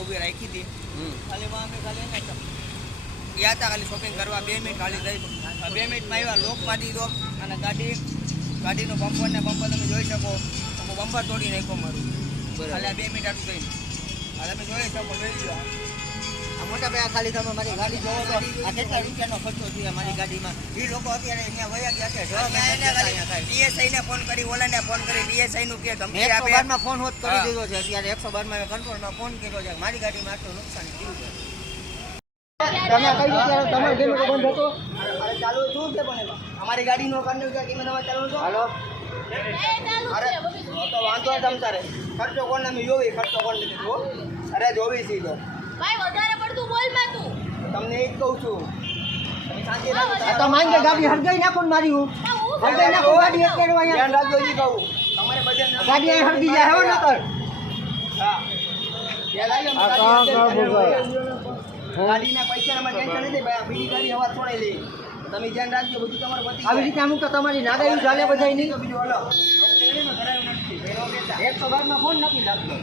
ઊભી રાખી હતી ખાલી અમે ખાલી એને ગયા હતા ખાલી શોપિંગ કરવા 2 મિનિટ ખાલી થઈ 2 મિનિટમાં આવ્યા લોક મારી દીધો અને ગાડીનો બમ્પર ને બમ્પર તમે જોઈ શકો બમ્પર તોડી નાખ્યો મારું ખાલી 2 મિનિટ આટલું થઈ હાલ તમે જોઈ શકો લઈ લો આ મોટા ભાઈ ખાલી તમે મારી ગાડી જોવો તો આ કેટલા રૂપિયાનો ખર્ચો થયો મારી ગાડીમાં એ લોકો અત્યારે અહીંયા વયા ગયા છે પીએસઆઈ ને ફોન કરી ઓલાને ફોન કરી પીએસઆઈ નું કે ધમકી આપે 112 માં ફોન હોત કરી દીધો છે અત્યારે 112 માં કંટ્રોલમાં ફોન કર્યો છે મારી ગાડીમાં આટલું નુકસાન થયું છે તમે કઈ રીતે તમારો કેમેરો બંધ હતો અરે ચાલુ શું છે પણ અમારી ગાડીનો કંટ્રોલ કેમેરો ચાલુ છો હાલો અરે તો વાંધો તમ તારે ખર્ચો કોણ અમે જોવી ખર્ચો કોણ લીધો અરે જોવી છે તો ભાઈ વધારે પડતું બોલ માં તું તમને એક કહું છું તો માંગે ગાડી હરગાઈ નાખો ને મારી હું હરગાઈ નાખો ગાડી એક કરવા ધ્યાન રાખજો જી કહું તમારે બધા ગાડી અહીં હરગી જાય હો નકર હા ગાડીના પૈસામાં ટેન્શન નથી ભાઈ બીજી ગાડી હવા છોડાઈ લે તમે ધ્યાન રાખજો બધું તમારે પતી આવી રીતે અમુક તો તમારી નાગાઈ ચાલે બધાય નહીં બીજું હલો 112 માં ફોન નાખી રાખજો